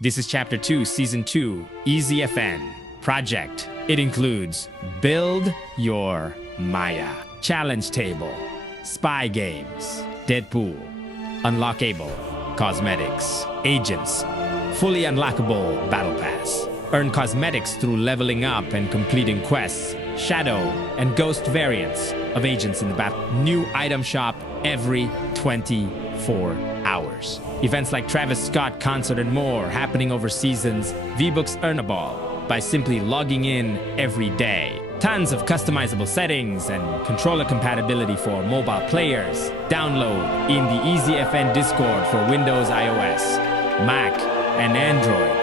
This is Chapter 2, Season 2, EasyFN Project. It includes Build Your Maya, Challenge Table, Spy Games, Deadpool, Unlockable, Cosmetics, Agents, Fully Unlockable Battle Pass. Earn cosmetics through leveling up and completing quests, shadow and ghost variants of agents in the battle. New item shop every 24 hours. Events like Travis Scott concert and more happening over seasons. V-Bucks earnable by simply logging in every day. Tons of customizable settings and controller compatibility for mobile players. Download in the EasyFN Discord for Windows, iOS, Mac, and Android.